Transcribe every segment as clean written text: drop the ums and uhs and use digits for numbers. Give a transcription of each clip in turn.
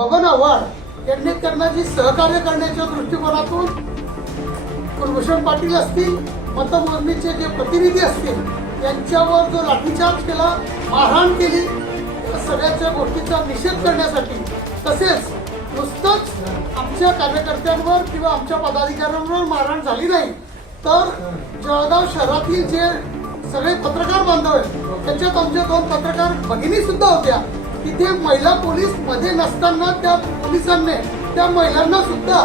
बबन आव्हाड यांनी त्यांना जी सहकार्य करण्याच्या दृष्टिकोनातून कुलभूषण पाटील असतील, मतमोजणीचे जे प्रतिनिधी असतील यांच्यावर जो लाठीचार्ज केला, मारहाण केली, या सगळ्याच्या गोष्टीचा निषेध करण्यासाठी, तसेच नुसतंच आमच्या कार्यकर्त्यांवर किंवा आमच्या पदाधिकाऱ्यांवर मारहाण झाली नाही, तर जळगाव शहरातील जे सगळे पत्रकार बांधव आहेत त्याच्यात आमच्या 2 पत्रकार भगिनी सुद्धा होत्या. तिथे महिला पोलीस मध्ये नसताना त्या पोलिसांनी त्या महिलांना सुद्धा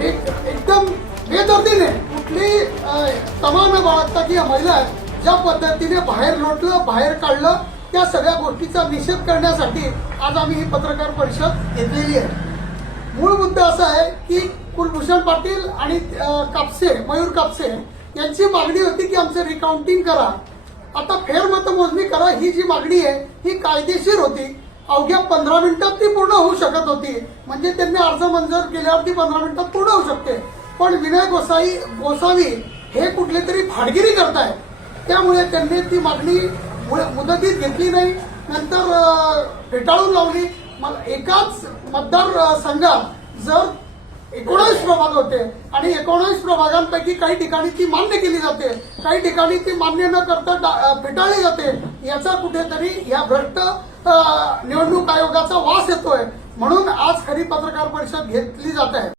एकदम बेदर्दीने कुठली तमा न बाळगता की महिला ज्या पद्धतीने बाहेर लोटलं, बाहेर काढलं, त्या सगळ्या गोष्टीचा निषेध करण्यासाठी आज आम्ही ही पत्रकार परिषद घेतलेली आहे. मूळ मुद्दा असा आहे की कुलभूषण पाटील आणि मयूर कापसे यांची मागणी होती की आमचं रिकाउंटिंग करा, आता फेर मतमोजणी करा. ही जी मागणी आहे ही कायदेशीर होती. अवघ्या 15 मिनिटात ती पूर्ण होऊ शकत होती. म्हणजे त्यांनी अर्ज मंजूर केल्यावर ती 15 मिनिटात पूर्ण होऊ शकते. पण विनय गोसावी हे कुठले तरी भाडगिरी करताय, त्यामुळे त्यांनी ती मागणी मुदतीत घेतली नाही, नंतर फेटाळून लावली. मला एकाच मतदार संघात जर 19 प्रभाग होते आणि 19 प्रभागांपैकी काही ठिकाणी ती मान्य केली जाते, काही ठिकाणी ती मान्य न करता फेटाळली जाते, याचा कुठेतरी या भ्रष्ट निवडणूक आयोगाचा वास येतोय. म्हणून आज खरी पत्रकार परिषद घेतली जात आहे.